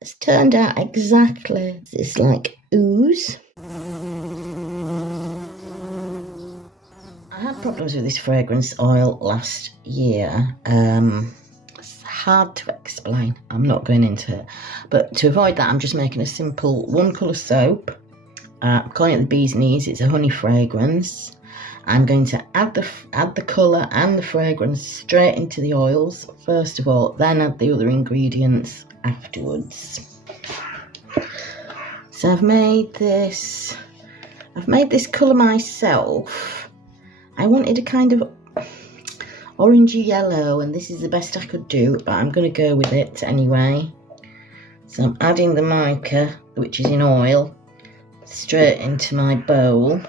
It's turned out exactly this, like ooze. I had problems with this fragrance oil last year. It's hard to explain. I'm not going into it. But to avoid that, I'm just making a simple one colour soap. I'm calling it the bee's knees. It's a honey fragrance. I'm going to add the colour and the fragrance straight into the oils first of all, then add the other ingredients afterwards. So I've made this colour myself. I wanted a kind of orangey yellow, and this is the best I could do, but I'm going to go with it anyway. So I'm adding the mica, which is in oil, straight into my bowl.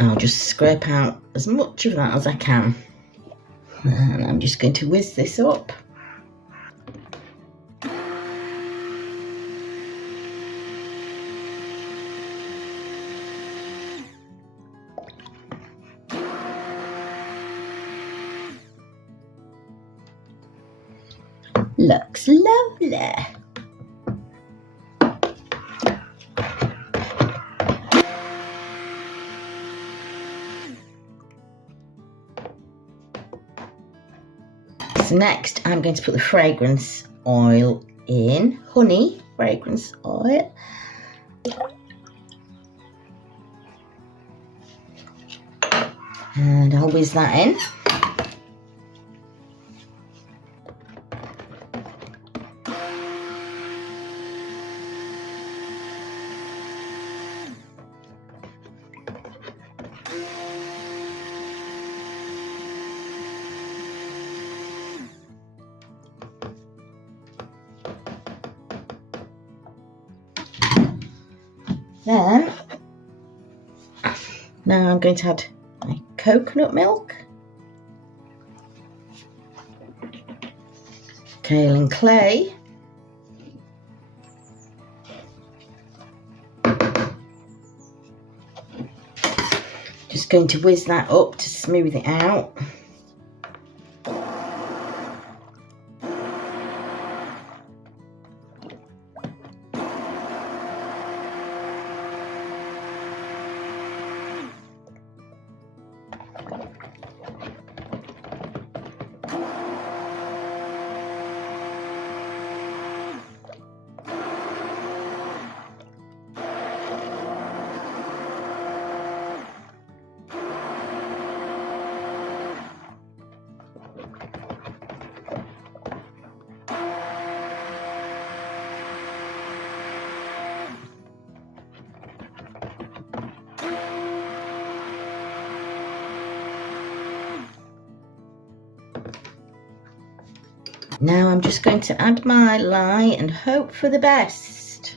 I'll just scrape out as much of that as I can, and I'm just going to whiz this up. Looks lovely. So next I'm going to put the fragrance oil in, honey fragrance oil. And I'll whiz that in. Then, now I'm going to add my coconut milk, kaolin clay, just going to whiz that up to smooth it out. Now I'm just going to add my lye and hope for the best.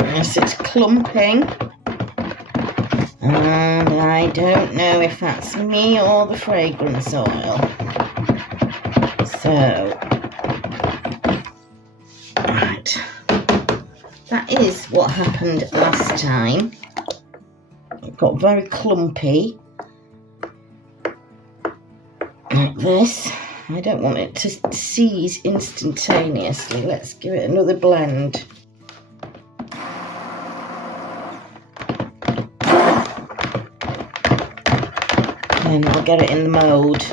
Yes, it's clumping, and I don't know if that's me or the fragrance oil. So, right, that is what happened last time. It got very clumpy, like this. I don't want it to seize instantaneously. Let's give it another blend. And I'll get it in the mould.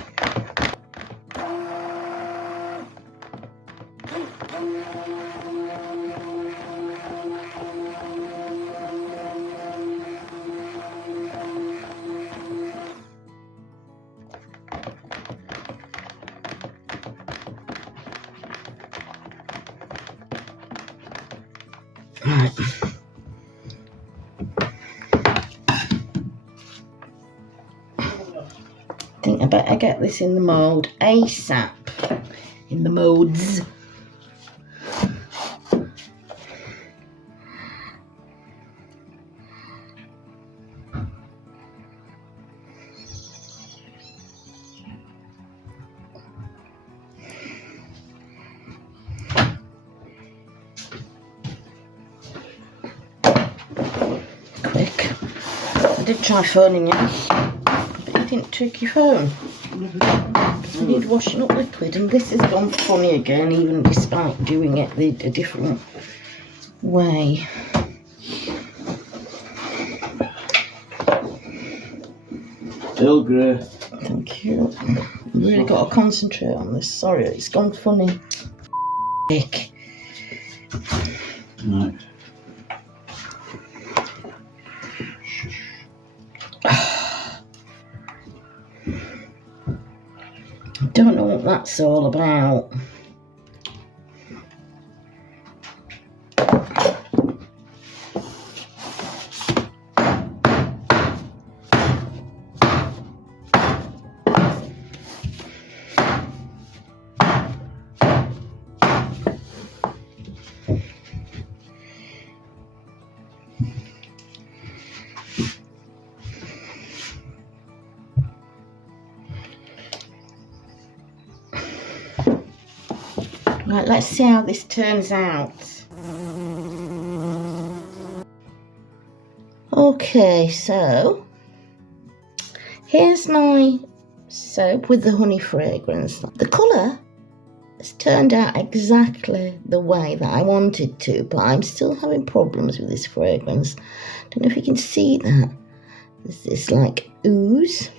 Right. I think I better get this in the mould ASAP. In the moulds. did try phoning you, but you didn't take your phone. I need washing up liquid, and this has gone funny again, even despite doing it a different way. Earl Grey. Thank you. I've really got to concentrate on this. Sorry, it's gone funny. Dick. Right. Don't know what that's all about. Right, let's see how this turns out. Okay, so here's my soap with the honey fragrance. The colour has turned out exactly the way that I wanted to, but I'm still having problems with this fragrance. Don't know if you can see that. There's this like ooze.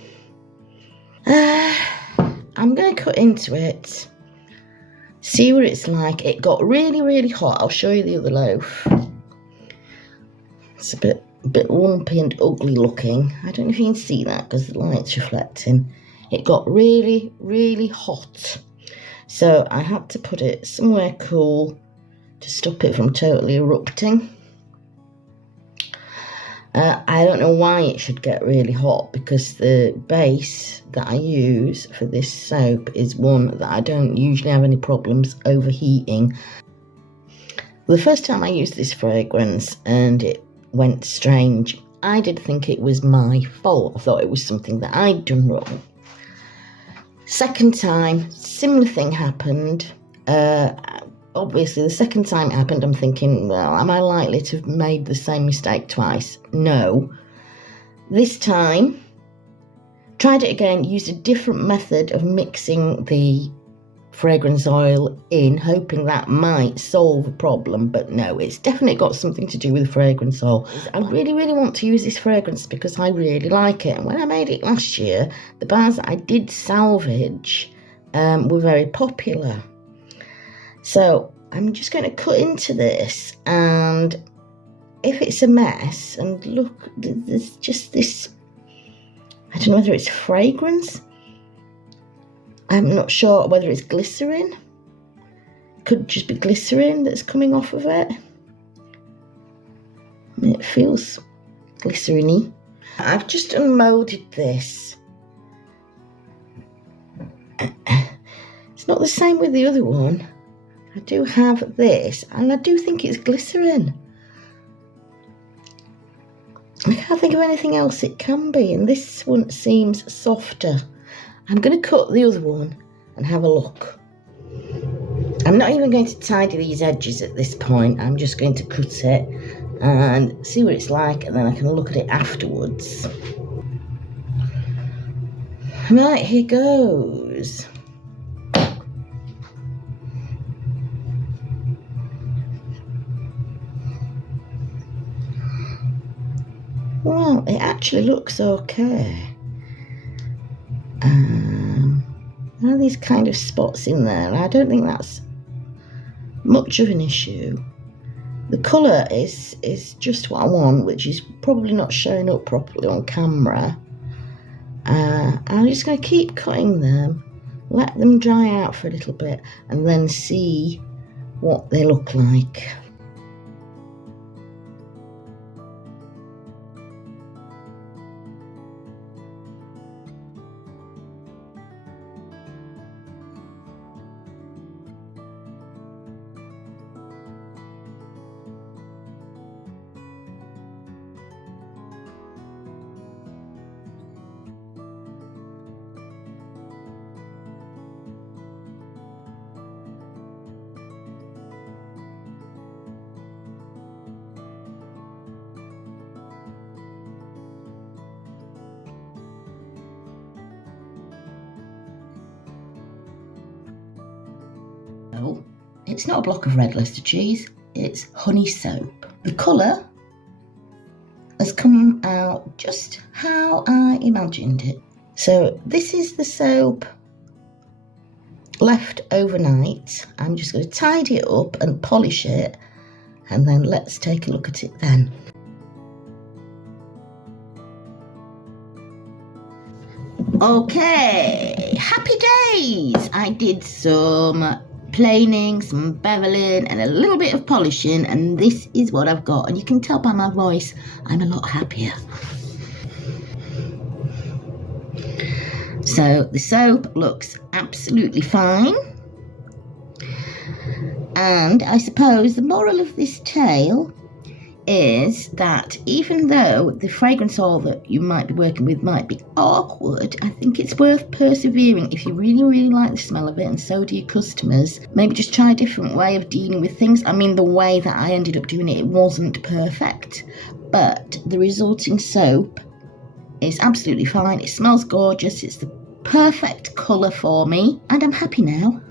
I'm going to cut into it. See what it's like. It got really, really hot. I'll show you the other loaf. It's a bit lumpy and ugly looking. I don't know if you can see that because the light's reflecting. It got really, really hot. So I had to put it somewhere cool to stop it from totally erupting. I don't know why it should get really hot, because the base that I use for this soap is one that I don't usually have any problems overheating. The first time I used this fragrance and it went strange, I did think it was my fault. I thought it was something that I'd done wrong. Second time, similar thing happened. Obviously, the second time it happened, I'm thinking, well, am I likely to have made the same mistake twice? No. This time, tried it again, used a different method of mixing the fragrance oil in, hoping that might solve the problem, but no, it's definitely got something to do with the fragrance oil. I really, really want to use this fragrance because I really like it, and when I made it last year, the bars that I did salvage were very popular. So I'm just going to cut into this, and if it's a mess, and look, there's just this, I don't know whether it's fragrance. I'm not sure whether it's glycerin. Could just be glycerin that's coming off of it. It feels glycerin-y. I've just unmolded this. It's not the same with the other one. I do have this, and I do think it's glycerin. I can't think of anything else it can be, and this one seems softer. I'm going to cut the other one and have a look. I'm not even going to tidy these edges at this point. I'm just going to cut it and see what it's like, and then I can look at it afterwards. Right, here goes. Well, it actually looks okay. There are these kind of spots in there, and I don't think that's much of an issue. The colour is just what I want, which is probably not showing up properly on camera. I'm just going to keep cutting them, let them dry out for a little bit, and then see what they look like. Oh, it's not a block of red Leicester cheese, it's honey soap. The colour has come out just how I imagined it. So this is the soap left overnight. I'm just going to tidy it up and polish it, and then let's take a look at it then. Okay, happy days! I did some planing, some beveling and a little bit of polishing, and this is what I've got, and you can tell by my voice I'm a lot happier. So the soap looks absolutely fine, and I suppose the moral of this tale is that even though the fragrance oil that you might be working with might be awkward, I think it's worth persevering if you really like the smell of it, and so do your customers. Maybe just try a different way of dealing with things. I mean, the way that I ended up doing it wasn't perfect, but the resulting soap is absolutely fine. It smells gorgeous, it's the perfect colour for me, and I'm happy now.